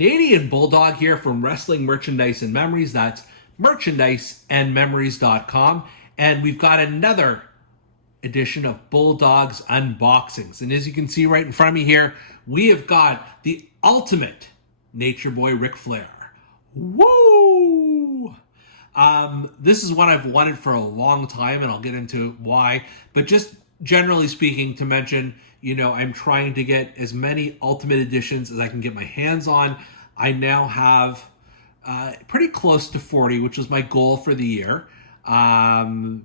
Canadian Bulldog here from Wrestling Merchandise and Memories. That's merchandiseandmemories.com. And we've got another edition of Bulldog's Unboxings. And as you can see right in front of me here, we have got the ultimate Nature Boy Ric Flair. Woo! This is one I've wanted for a long time, and I'll get into why. But just generally speaking, to mention, I'm trying to get as many Ultimate Editions as I can get my hands on. I now have pretty close to 40, which was my goal for the year. Or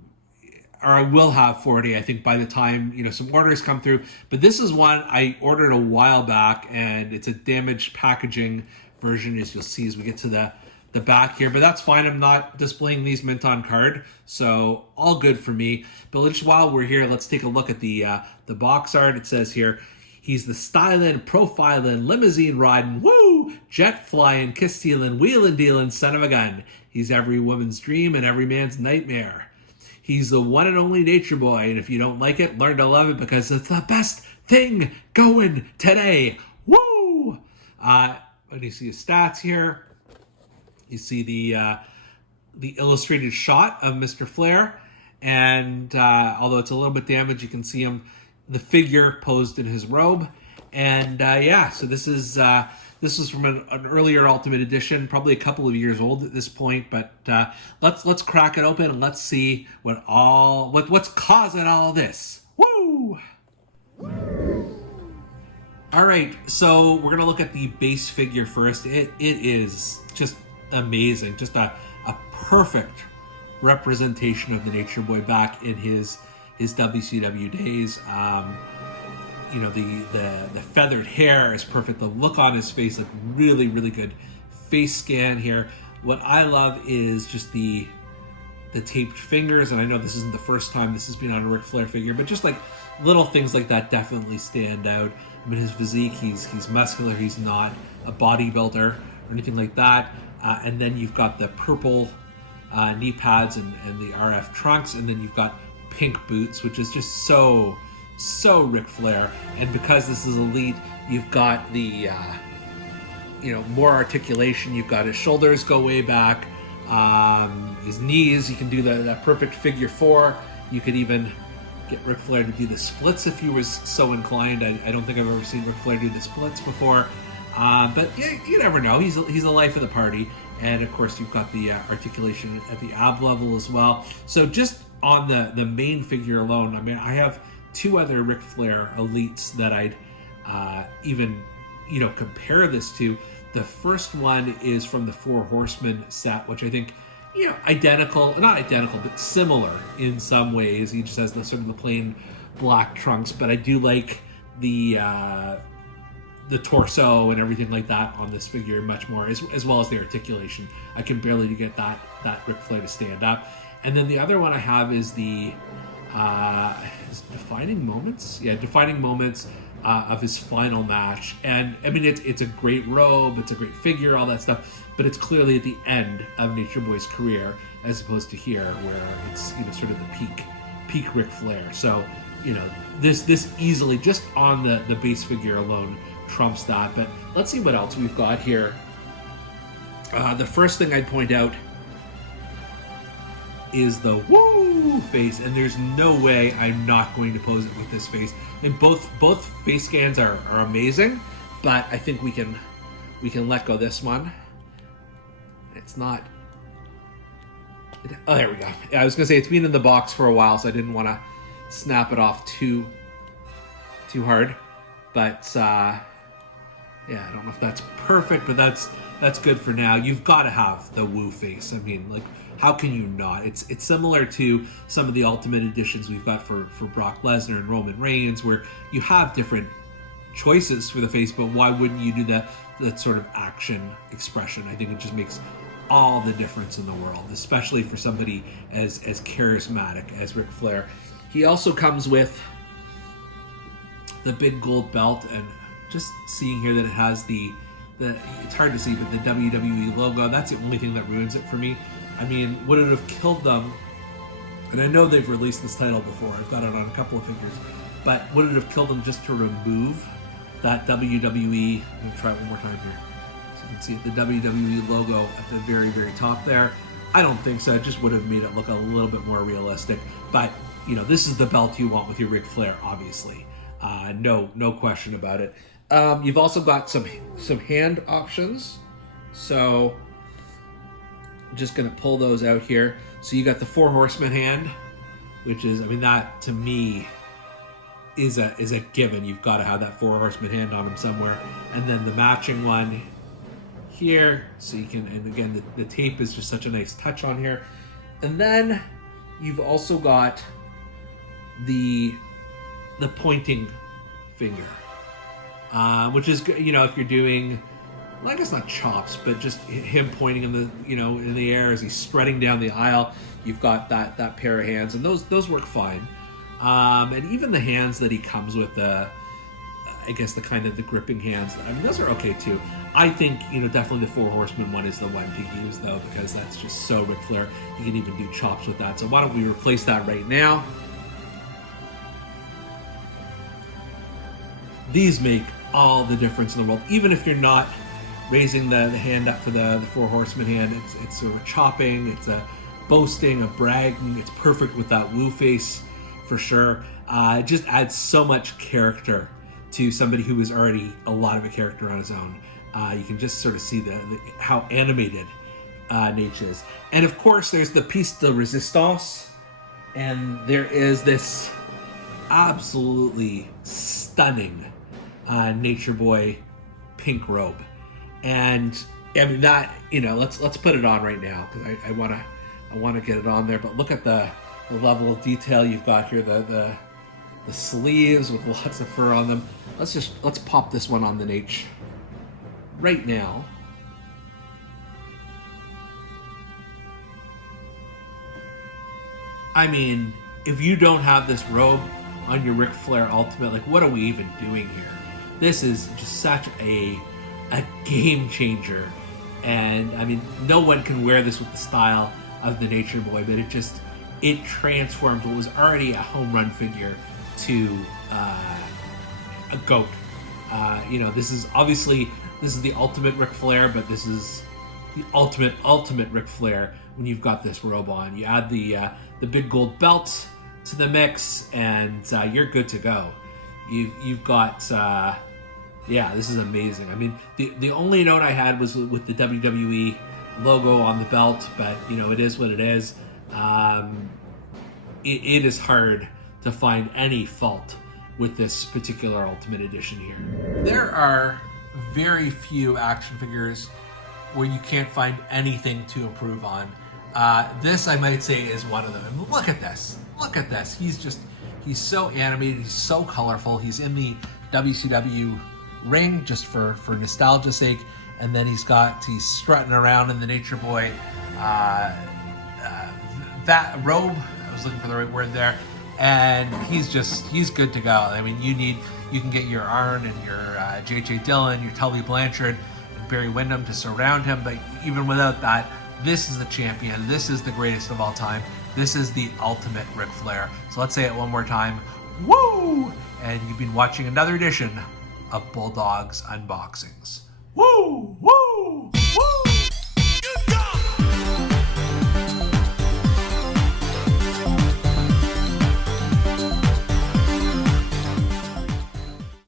I will have 40, I think, by the time, some orders come through. But this is one I ordered a while back, and it's a damaged packaging version, as you'll see as we get to the back here. But that's fine. I'm not displaying these mint on card, so all good for me. But just while we're here, let's take a look at the box art. It says here, he's the styling, profiling, limousine riding, woo, jet flying, kiss stealing, wheeling dealing son of a gun. He's every woman's dream and every man's nightmare. He's the one and only Nature Boy, and if you don't like it, learn to love it because it's the best thing going today. Woo! When you see his stats here, you see the illustrated shot of Mr. Flair, and although it's a little bit damaged, you can see the figure posed in his robe. And so this is from an earlier Ultimate Edition, probably a couple of years old at this point. But let's crack it open and let's see what's causing all this. Woo! All right, so we're gonna look at the base figure first. It is just amazing, just a perfect representation of the Nature Boy back in his WCW days. The feathered hair is perfect. The look on his face, like really, really good face scan here. What I love is just the taped fingers, and I know this isn't the first time this has been on a Ric Flair figure, but just like little things like that definitely stand out. I mean, his physique, he's muscular, he's not a bodybuilder or anything like that. And then you've got the purple knee pads and the RF trunks, and then you've got pink boots, which is just so Ric Flair. And because this is elite, you've got the more articulation. You've got his shoulders go way back, his knees. You can do that perfect figure four. You could even get Ric Flair to do the splits if he was so inclined. I don't think I've ever seen Ric Flair do the splits before. But you never know. He's the life of the party. And of course, you've got the articulation at the ab level as well. So just on the main figure alone, I mean, I have two other Ric Flair elites that I'd even compare this to. The first one is from the Four Horsemen set, which I think not identical, but similar in some ways. He just has the sort of the plain black trunks, but I do like the torso and everything like that on this figure much more, as well as the articulation. I can barely get that Ric Flair to stand up. And then the other one I have is the Defining Moments. Yeah, Defining Moments of his final match. And I mean, it's a great robe, it's a great figure, all that stuff, but it's clearly at the end of Nature Boy's career, as opposed to here, where it's sort of the peak Ric Flair. So this easily, just on the base figure alone, trumps that. But let's see what else we've got here. The first thing I'd point out is the woo face, and there's no way I'm not going to pose it with this face. And both face scans are amazing, but I think we can let go this one. It's not. Oh, there we go. I was gonna say it's been in the box for a while, so I didn't want to snap it off too hard. But I don't know if that's perfect, but that's good for now. You've got to have the woo face. I mean, like, how can you not? It's similar to some of the Ultimate Editions we've got for Brock Lesnar and Roman Reigns, where you have different choices for the face, but why wouldn't you do that sort of action expression? I think it just makes all the difference in the world, especially for somebody as charismatic as Ric Flair. He also comes with the big gold belt, and just seeing here that it has the it's hard to see, but the WWE logo, that's the only thing that ruins it for me. I mean, would it have killed them? And I know they've released this title before. I've got it on a couple of figures. But would it have killed them just to remove that WWE? I'm going to try it one more time here. So You can see the WWE logo at the very, very top there. I don't think so. It just would have made it look a little bit more realistic. But, you know, this is the belt you want with your Ric Flair, obviously. No question about it. You've also got some hand options. So I'm just going to pull those out here. So you got the Four Horsemen hand, which is, I mean, that to me is a given. You've got to have that Four Horsemen hand on him somewhere. And then the matching one here, so you can, and again, the tape is just such a nice touch on here. And then you've also got the pointing finger, which is, you know, if you're doing, well, I guess not chops, but just him pointing in the, you know, in the air as he's strutting down the aisle. You've got that pair of hands, and those work fine. And even the hands that he comes with, I guess the kind of the gripping hands, I mean, those are okay too. I think, you know, definitely the Four Horsemen one is the one to use though, because that's just so Ric Flair. You can even do chops with that. So why don't we replace that right now? These make all the difference in the world. Even if you're not raising the hand up for the Four Horsemen hand, it's sort of chopping, it's a boasting, a bragging. It's perfect with that woo face for sure. It just adds so much character to somebody who is already a lot of a character on his own. You can just sort of see how animated Nate is. And of course, there's the piece de resistance, and there is this absolutely stunning Nature Boy pink robe. And I mean, that, you know, let's put it on right now, because I want to get it on there. But look at the level of detail you've got here. The sleeves with lots of fur on them. Let's pop this one on the Nate right now. I mean, if you don't have this robe on your Ric Flair Ultimate, like, what are we even doing here? This is just such a game changer. And I mean, no one can wear this with the style of the Nature Boy, but it transforms what was already a home run figure to a GOAT. You know, this is the ultimate Ric Flair, but this is the ultimate Ric Flair when you've got this robe on. You add the big gold belt to the mix, and you're good to go. You've got this is amazing. I mean, the only note I had was with the WWE logo on the belt, but you know, it is what it is. It is hard to find any fault with this particular Ultimate Edition here. There are very few action figures where you can't find anything to improve on. This, I might say, is one of them. And look at this. Look at this. He's so animated. He's so colorful. He's in the WCW ring just for nostalgia's sake. And then he's strutting around in the Nature Boy that robe. I was looking for the right word there. And he's good to go. I mean, you can get your Arn and your J.J. Dillon, your Tully Blanchard, and Barry Windham to surround him. But even without that, this is the champion. This is the greatest of all time. This is the ultimate Ric Flair. So let's say it one more time. Woo! And you've been watching another edition of Bulldog's Unboxings. Woo! Woo!